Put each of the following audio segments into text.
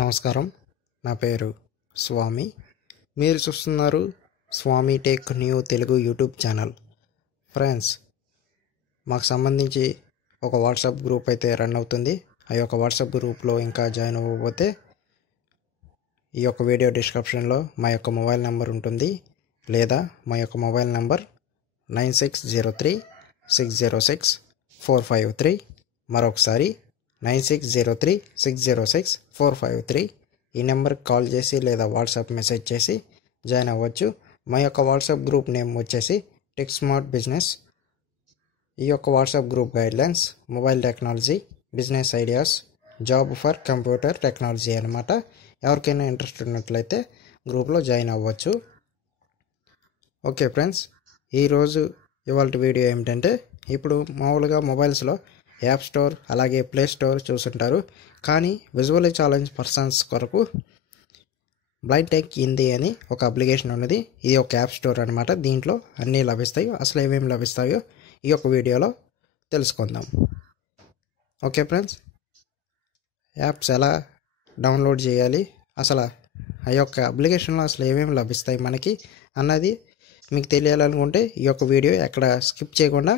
నమస్కారం. నా పేరు స్వామి. మీరు చూస్తున్నారు Swami tech new Telugu YouTube channel. Friends, మాకు సంబంధించి ఒక వాట్సాప్ గ్రూప్ అయితే రన్ అవుతుంది. ఆ యొక్క వాట్సాప్ గ్రూప్లో ఇంకా జాయిన్ అవ్వకపోతే ఈ యొక్క వీడియో డిస్క్రిప్షన్లో మా యొక్క మొబైల్ నెంబర్ ఉంటుంది, లేదా మా యొక్క మొబైల్ నెంబర్ 9603606453. మరొకసారి 9603606453. ఈ నెంబర్కి కాల్ చేసి లేదా వాట్సాప్ మెసేజ్ చేసి జాయిన్ అవ్వచ్చు. మా యొక్క వాట్సాప్ గ్రూప్ నేమ్ వచ్చేసి టెక్ స్మార్ట్ బిజినెస్. ఈ యొక్క WhatsApp group guidelines mobile technology, business ideas, job for computer technology అన్నమాట. ఎవరికైనా ఇంట్రెస్ట్ ఉన్నట్లయితే గ్రూప్లో జాయిన్ అవ్వచ్చు. ఓకే ఫ్రెండ్స్, ఇవాళ వీడియో ఏమిటంటే, ఇప్పుడు మామూలుగా మొబైల్స్లో యాప్ స్టోర్ అలాగే ప్లే స్టోర్ చూసుంటారు. కానీ విజువల్లీ ఛాలెంజ్ పర్సన్స్ కొరకు బ్లైండ్ టెక్ హిందీ అని ఒక అప్లికేషన్ ఉన్నది. ఇది ఒక యాప్ స్టోర్ అనమాట. దీంట్లో అన్నీ లభిస్తాయి. అసలు ఏమేమి లభిస్తాయో ఈ యొక్క వీడియోలో తెలుసుకుందాం. ఓకే ఫ్రెండ్స్, యాప్స్ ఎలా డౌన్లోడ్ చేయాలి, అసలు ఆ యొక్క అప్లికేషన్లో అసలు ఏమేమి లభిస్తాయి మనకి అన్నది మీకు తెలియాలనుకుంటే ఈ యొక్క వీడియో ఎక్కడ స్కిప్ చేయకుండా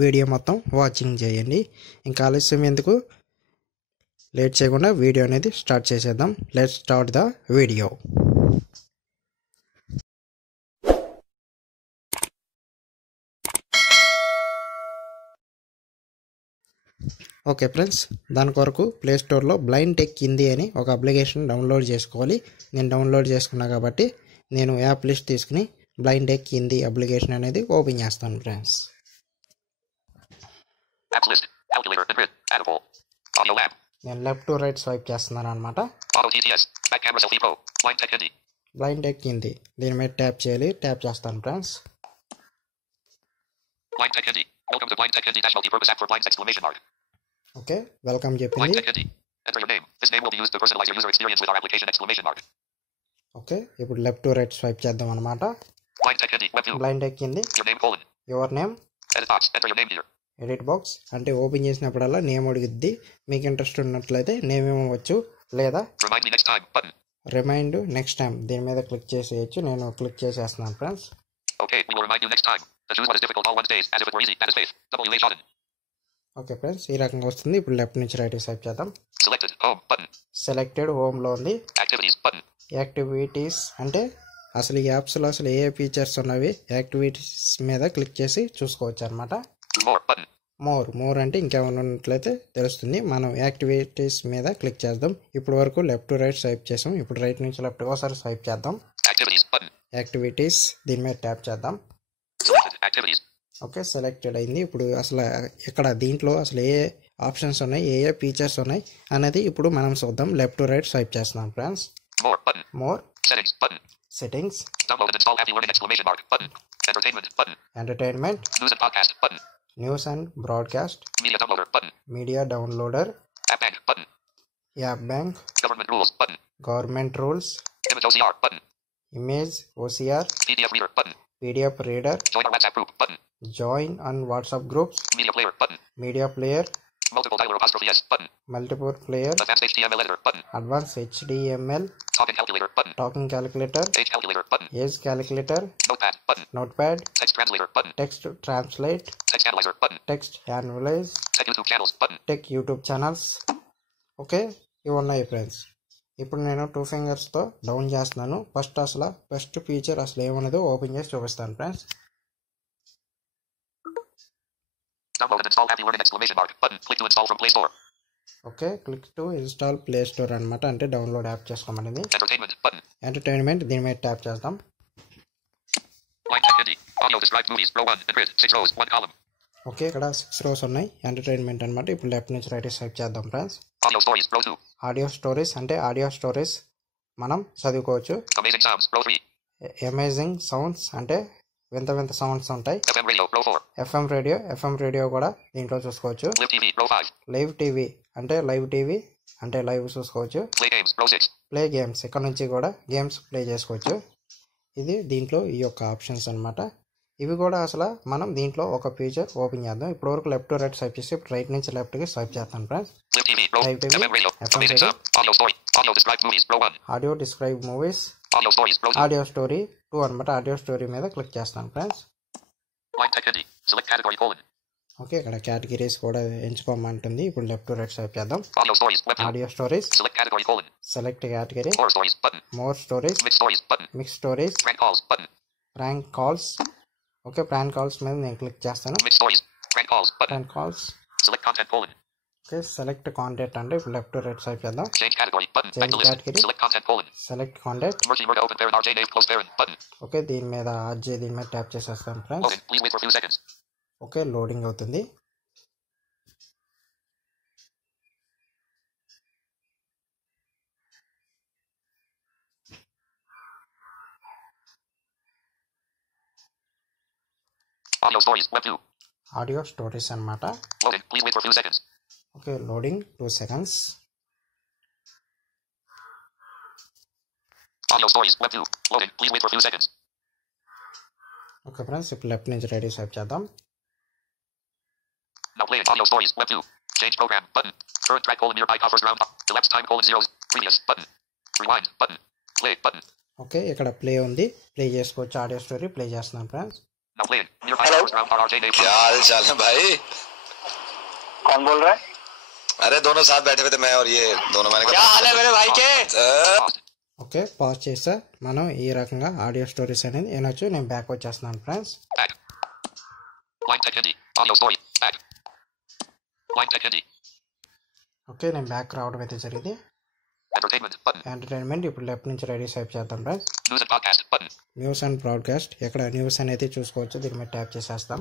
వీడియో మొత్తం వాచింగ్ చేయండి. ఇంకా ఆలస్యం ఎందుకు, లేట్ చేయకుండా వీడియో అనేది స్టార్ట్ చేసేద్దాం. Let's start the video. Okay friends, దాని కొరకు ప్లే స్టోర్లో బ్లైండ్ టెక్ హిందీ అని ఒక అప్లికేషన్ డౌన్లోడ్ చేసుకోవాలి. నేను డౌన్లోడ్ చేసుకున్నా కాబట్టి నేను యాప్ లిస్ట్ తీసుకుని బ్లైండ్ టెక్ హిందీ అప్లికేషన్ అనేది ఓపెన్ చేస్తాను ఫ్రెండ్స్. నేను లెఫ్ట్ టు రైట్ స్వైప్ చేస్తున్నాను అనమాట. బ్లైండ్ టెక్ హిందీ దీని మీద ట్యాప్ చేయాలి. ట్యాప్ చేస్తాను ఫ్రెండ్స్. ఓకే, వెల్కమ్ చెప్పింది. ఓకే, ఇప్పుడు లెఫ్ట్ టు రైట్ స్వైప్ చేద్దాం అనమాట. Blind tech Hindi, your name, edit box అంటే ఓపెన్ చేసినప్పుడల్లా నేమ్ అడుగుద్ది. మీకు ఇంట్రెస్ట్ ఉన్నట్లయితే నేమ్ ఇవ్వచ్చు, లేదా రిమైండ్ నెక్స్ట్ టైం దీని మీద క్లిక్ చేసేయచ్చు. నేను క్లిక్ చేసేస్తున్నాను ఫ్రెండ్స్. ఓకే ఫ్రెండ్స్, ఈ రకంగా వస్తుంది. ఇప్పుడు లెఫ్ట్ నుంచి రైట్ స్వైప్ చేద్దాం. సెలెక్టెడ్ హోమ్లో ఉంది. యాక్టివిటీస్ అంటే అసలు ఈ యాప్స్లో అసలు ఏ ఫీచర్స్ ఉన్నవి యాక్టివిటీస్ మీద క్లిక్ చేసి చూసుకోవచ్చు అనమాట. మోర్ అంటే ఇంకేమైనా ఉన్నట్లయితే తెలుస్తుంది. మనం యాక్టివిటీస్ మీద క్లిక్ చేద్దాం. ఇప్పుడు వరకు లెఫ్ట్ టు రైట్ స్వైప్ చేసాం. ఇప్పుడు రైట్ నుంచి లెఫ్ట్ ఒకసారి స్వైప్ చేద్దాం. యాక్టివిటీస్ దీని మీద ట్యాప్ చేద్దాం. ఓకే, సెలెక్టెడ్ అయింది. ఇప్పుడు అసలు ఇక్కడ దీంట్లో అసలు ఏ ఆప్షన్స్ ఉన్నాయి, ఏ ఫీచర్స్ ఉన్నాయి అనేది ఇప్పుడు మనం చూద్దాం. లెఫ్ట్ టు రైట్ స్వైప్ చేస్తున్నాం friends. More, settings, entertainment, news and broadcast, media downloader, app bank, government rules, image OCR, PDF reader, join and WhatsApp groups, media player, multiple player, advance HDML, talking calculator, age calculator, notepad, text translate, text analyse, tech YouTube channels. Okay, ఇవి ఉన్నాయి friends. ఇప్పుడు నేను 2 ఫింగర్స్తో down చేస్తున్నాను. First feature అసలు ఏమన్నదో open చేసి చూపిస్తాను friends. Okay, click to install play store అనమాట. అంటే డౌన్లోడ్ యాప్ చేసుకోమనేది. ఎంటర్టైన్మెంట్ దీని మీద ట్యాప్ చేద్దాం. ఓకే, ఇక్కడ 6 rows ఉన్నాయి. ఎంటర్టైన్మెంట్ అనమాట. ఇప్పుడు లెఫ్ట్ నుంచి రైట్ స్వైప్ చేద్దాం ఫ్రెండ్స్. ఆడియో స్టోరీస్ అంటే ఆడియో స్టోరీస్ మనం చదువుకోవచ్చు. అమేజింగ్ సౌండ్స్ అంటే వింత వింత సౌండ్స్ ఉంటాయి. ఎఫ్ఎం రేడియో కూడా దీంట్లో చూసుకోవచ్చు. లైవ్ టీవీ అంటే లైవ్ చూసుకోవచ్చు. ప్లే గేమ్స్, ఇక్కడ నుంచి కూడా గేమ్స్ ప్లే చేసుకోవచ్చు. ఇది దీంట్లో ఈ యొక్క ఆప్షన్స్ అనమాట. ఇవి కూడా అసలు మనం దీంట్లో ఒక ఫీచర్ ఓపెన్ చేద్దాం. ఇప్పటివరకు లెఫ్ట్ టు రైట్ స్వైప్ చేసి ఇప్పుడు రైట్ నుంచి లెఫ్ట్కి స్వైప్ చేస్తాను friends. Audio describe movies, audio story 2 అనమాట. ఆడియో స్టోరీ మీద క్లిక్ చేస్తాను ఫ్రెండ్స్. ఓకే, ఇక్కడ కేటగిరీస్ కూడా ఎంచుకోమంటుంది. ఇప్పుడు లెఫ్ట్ టు రైట్ స్వైప్ చేద్దాం. Audio stories, select category, more stories, mix stories, prank calls. Okay, prank calls మీద నేను క్లిక్ చేస్తాను. Prank calls, okay, select content అంటే ఇప్పుడు లెఫ్ట్ టు రైట్ స్వైప్ చేద్దాం. Change category, select content. Okay, దీని మీద tap చేసేస్తాను ఫ్రెండ్స్. ఓకే, లోడింగ్ అవుతుంది. ఆడియో స్టోరీస్ అన్నమాట. Okay, loading 2 seconds. Okay friends, ఇప్పుడు లెఫ్ట్ నుంచి రెడీ స్వైప్ చేద్దాం. Now playing audio stories web 2. Change program button. Current track nearby covers round. Elapsed time zeros. Previous button. Rewind button. Play button. Okay, ఇక్కడ play ఉంది, play చేసుకోవచ్చు. Audio story play చేస్తున్నాను friends. Now playing nearby covers round RRJ name. क्या हाल चाल है भाई? कौन बोल रहा है? अरे दोनों साथ बैठे हुए थे मैं और ये दोनों मैंने क्या हाल है मेरे भाई के? ఓకే, పాజ్ చేస్తా. మనం ఈ రకంగా ఆడియో స్టోరీస్ అనేది వినొచ్చు. నేను బ్యాక్ వచ్చేస్తున్నాను friends. Audio story. Back. Okay, నేను బ్యాక్ రావడం అయితే జరిగింది. ఎంటర్టైన్మెంట్ ఇప్పుడు లెఫ్ట్ నుంచి రెడీ స్వైప్ చేద్దాం ఫ్రెండ్స్. న్యూస్ అండ్ బ్రాడ్కాస్ట్, ఇక్కడ న్యూస్ అనేది చూసుకోవచ్చు. దీని మీద ట్యాప్ చేసేస్తాం.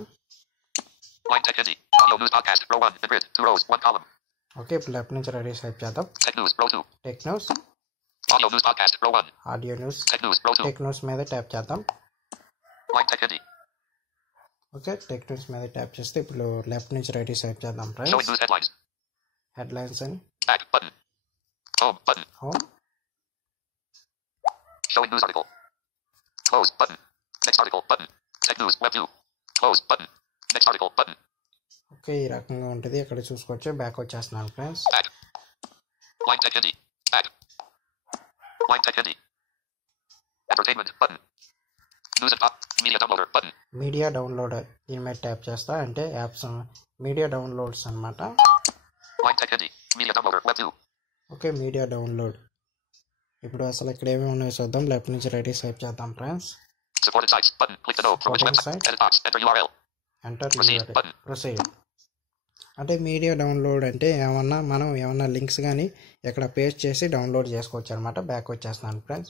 ఓకే, ఇప్పుడు లెఫ్ట్ నుంచి రెడీ స్వైప్ చేద్దాం. Tech news, audio news, tech news మీద ట్యాప్ చేద్దాం. ఓకే, టెక్ న్యూస్ మీద ట్యాప్ చేస్తే ఇప్పుడు లెఫ్ట్ నుంచి రైట్ స్వైప్ చేద్దాం ఫ్రెండ్స్. హెడ్లైన్స్ అని home, showing news article, close button, next article button, tech news web view, close button, next article button. Okay, ఈ రకంగా ఉంటుంది. ఇక్కడ చూసుకోవచ్చు. బ్యాక్ వచ్చేస్తున్నాను friends. Line tech hindi, back, line tech hindi, entertainment button, news and pop, media downloader button. Media downloader, దీని మీద tap చేస్తా. అంటే యాప్స్ మీడియా డౌన్లోడ్స్ అనమాట. Line tech hindi, media downloader web view. Okay, media download. ఇప్పుడు అసలు ఇక్కడ ఏమేమి ఉన్నాయో చూద్దాం. లెఫ్ట్ నుంచి రైట్ స్వైప్ చేద్దాం friends. Supported sites button, click the node from which website, edit box, enter URL, enter proceed button. Proceed. అంటే media download అంటే మనం ఏమన్నా లింక్స్ కానీ ఇక్కడ పేస్ట్ చేసి డౌన్లోడ్ చేసుకోవచ్చు అనమాట. బ్యాక్ వచ్చేస్తున్నాను friends.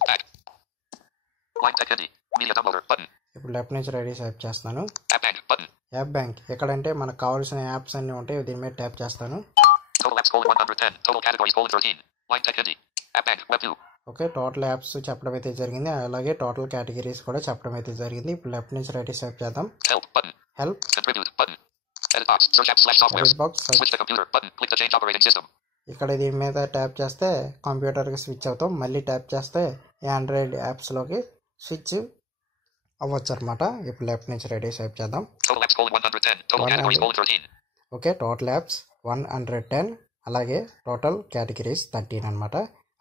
Line tech hindi, media downloader button. ఇప్పుడు లెఫ్ట్ నుంచి రెడీ స్వైప్ చేస్తాను. App bank button. App bank, ఎక్కడంటే మనకు కావాల్సిన యాప్స్ అన్నీ ఉంటాయి. దీని మీద ట్యాప్ చేస్తాను. Total apps 110, total categories 13. Line tech hindi, app bank web view. Okay, total apps చెప్పడం అయితే జరిగింది. అలాగే టోటల్ కేటగిరీస్ కూడా చెప్పడం అయితే జరిగింది. ఇప్పుడు లెఫ్ట్ నుంచి రైట్ స్వైప్ చేద్దాం. Help button. Help, Contribute button. Edit box, search apps / software. Edit box, Switch the computer button, click the change operating system. ఇక్కడ దీని మీద ట్యాప్ చేస్తే కంప్యూటర్కి స్విచ్ అవుతాం. మళ్ళీ ట్యాప్ చేస్తే ఆండ్రాయిడ్ యాప్స్లోకి స్విచ్ అవ్వచ్చు అనమాట. ఇప్పుడు లెఫ్ట్ నుంచి రెడీ స్వైప్ చేద్దాం. Total apps 110, total categories 13. Okay, total apps 110, అలాగే టోటల్ కేటగిరీస్ 13 అనమాట.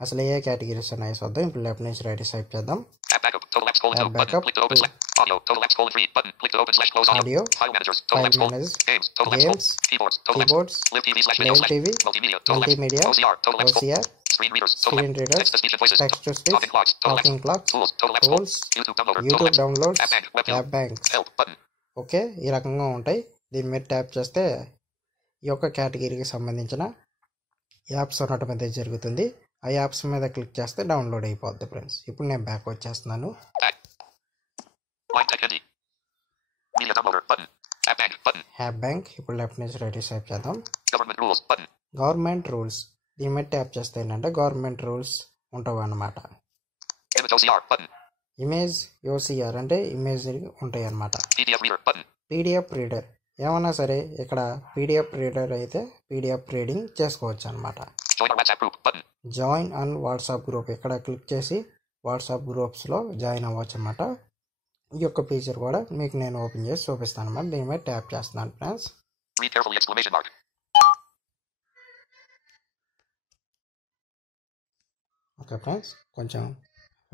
అసలు ఏ కేటగిరీస్ ఉన్నాయో చూద్దాం. ఇప్పుడు లెఫ్ట్ నుంచి రైట్ స్వైప్ చేద్దాం. App backup, total apps 2 App button, backup, click to open audio, total apps 3 button, click to open /close Audio, file managers, total file apps managers, games, total apps games, keyboards, total keyboards, apps live TV /video live TV, multimedia, total multimedia, apps OCR, total apps OCR, screen readers, total screen apps readers, text to speech and voices, text to speech, talking clocks, total talking apps clocks, tools, total apps tools, YouTube downloader, total YouTube apps downloads, app bank web view, app banks. help button. Okay, ఈ రకంగా ఉంటాయి. దీని మీద tap చేస్తే ఈ యొక్క కేటగిరీకి సంబంధించిన యాప్స్ ఉండటం అయితే జరుగుతుంది. ఆ యాప్స్ మీద క్లిక్ చేస్తే డౌన్లోడ్ అయిపోద్ది ఫ్రెండ్స్. ఇప్పుడు నేను బ్యాక్ వచ్చేస్తున్నాను. Back. Line tech hindi, media downloader button, app bank button, app bank, ఇప్పుడు లెఫ్ట్ నుంచి రైట్ స్వైప్ చేద్దాం. government rules button, government rules, దీని మీద ట్యాప్ చేస్తే ఏంటంటే గవర్నమెంట్ రూల్స్ ఉంటాయి అన్నమాట. image OCR button, image OCR అంటే ఇమేజ్ ఉంటాయి అన్నమాట. PDF reader button, PDF reader, ఏమన్నా సరే ఇక్కడ పీడిఎఫ్ రీడర్ అయితే పీడిఎఫ్ రీడింగ్ చేసుకోవచ్చు అనమాట. join our WhatsApp group button, join on WhatsApp group, ఇక్కడ క్లిక్ చేసి వాట్సాప్ గ్రూప్స్లో జాయిన్ అవ్వచ్చు అనమాట. ఈ యొక్క ఫీచర్ కూడా మీకు నేను ఓపెన్ చేసి చూపిస్తాను అన్నమాట. దీని మీద ట్యాప్ చేస్తున్నాను friends. Read carefully! Exclamation mark. Okay friends, కొంచెం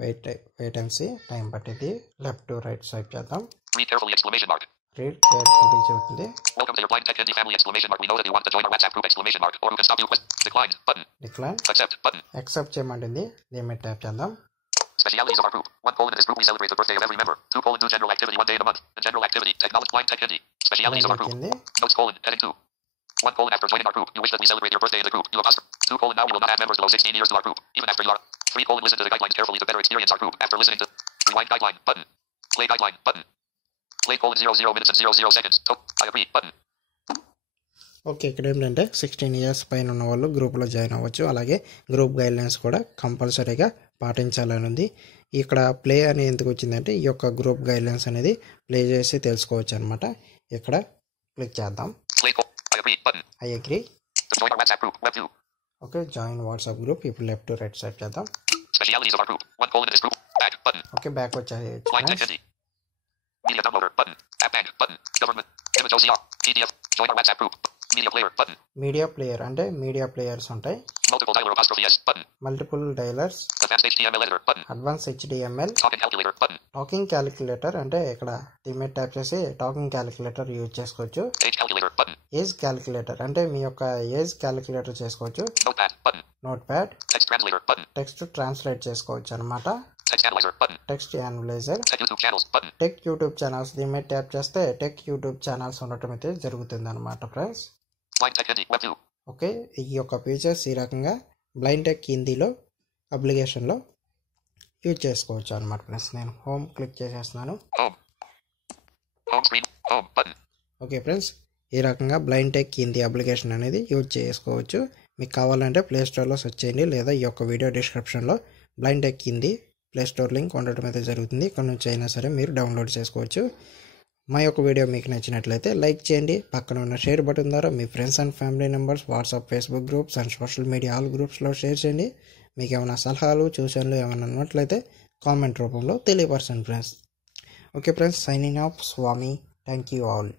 వెయిట్ అండ్ సీ, టైం పట్టింది. లెఫ్ట్ టు రైట్ స్వైప్ చేద్దాం. Read carefully! Exclamation mark. Read carefully చెబుతుంది. Welcome to your Blind Tech Indie family! Exclamation mark. We know that you want to join our WhatsApp group! Exclamation mark. Or we can stop you. Decline button. Decline. Accept button. Accept చేయమంటుంది. దీని మీద tap చేద్దాం. Specialities of our group. 1: in this group we celebrate the birthday of every member. 2: do general activity 1 day in a month. The general activity, acknowledge Blind Tech Indie. Specialities of our group. ఎక్కింది. Notes: heading 2. 1: after joining our group, you wish that we celebrate your birthday in the group. You have 2: now we will not add members below 16 years to our group, even after you are. 3: listen to the guidelines carefully to better experience our group. After listening to rewind guideline button. Play guideline button. Play: 00 minutes and 00 seconds. I agree button. Okay, ఇక్కడ ఏంటంటే 16 years పైన ఉన్న వాళ్ళు గ్రూప్లో join అవ్వచ్చు. అలాగే group guidelines కూడా కంపల్సరీగా పాటించాలని ఉంది. ఇక్కడ ప్లే అని ఎందుకు వచ్చిందంటే ఈ యొక్క గ్రూప్ గైడ్లైన్స్ అనేది ప్లే చేసి తెలుసుకోవచ్చు అనమాట. ఇక్కడ క్లిక్ చేద్దాం. I agree button. I agree. Join our WhatsApp group. Web 2. Okay, join WhatsApp group. ఇప్పుడు లెఫ్ట్ టు రైట్ సైడ్ చేద్దాం. Specialities of our group. 1: in this group. Back button. Okay, back వచ్చేది. Blind Tech Indie. Media downloader button. App bank button. Government. Image OCR. PDF. Join our WhatsApp group. Media player button. Media player అంటే media players ఉంటాయి. Multiple dialer apostrophe S button. Multiple dealers. Advanced HTML editor button. Advance HTML. Talking calculator button. Talking calculator అంటే ఇక్కడ దీని మీద type చేసి talking calculator use చేసుకోవచ్చు. Age calculator button. Age calculator అంటే మీ యొక్క ఏజ్ క్యాలిక్యులేటర్ చేసుకోవచ్చు. Notepad button. Note pad. Text translator button. Text translate చేసుకోవచ్చు అనమాట. Text analyzer button. Text analyser. Tech YouTube channels button. Tech YouTube channels. దీని మీద tap చేస్తే tech YouTube channels ఉండటం అయితే జరుగుతుంది అనమాట friends. Blind Tech Indie Web 2. Okay, ఈ యొక్క ఫీచర్స్ ఈ రకంగా బ్లైండ్ టెక్ హిందీలో అప్లికేషన్లో యూజ్ చేసుకోవచ్చు అనమాట ఫ్రెండ్స్. నేను హోమ్ క్లిక్ చేసేస్తున్నాను. Home. Home screen. Home button. Okay friends, ఈ రకంగా బ్లైండ్ టెక్ హిందీ అప్లికేషన్ అనేది యూజ్ చేసుకోవచ్చు. మీకు కావాలంటే ప్లే స్టోర్లో సెర్చ్ చేయండి, లేదా ఈ యొక్క వీడియో డిస్క్రిప్షన్లో blind tech Hindi play store link ఉండటం అయితే జరుగుతుంది. ఇక్కడ నుంచి అయినా సరే మీరు డౌన్లోడ్ చేసుకోవచ్చు. మా యొక్క వీడియో మీకు నచ్చినట్లయితే లైక్ చేయండి. పక్కన ఉన్న షేర్ బటన్ ద్వారా మీ friends and family members, WhatsApp, Facebook groups and social media all గ్రూప్స్లో షేర్ చేయండి. మీకు ఏమైనా సలహాలు, సూచనలు ఏమైనా ఉన్నట్లయితే కామెంట్ రూపంలో తెలియపరచండి friends. Okay friends, signing off Swami. Thank you all.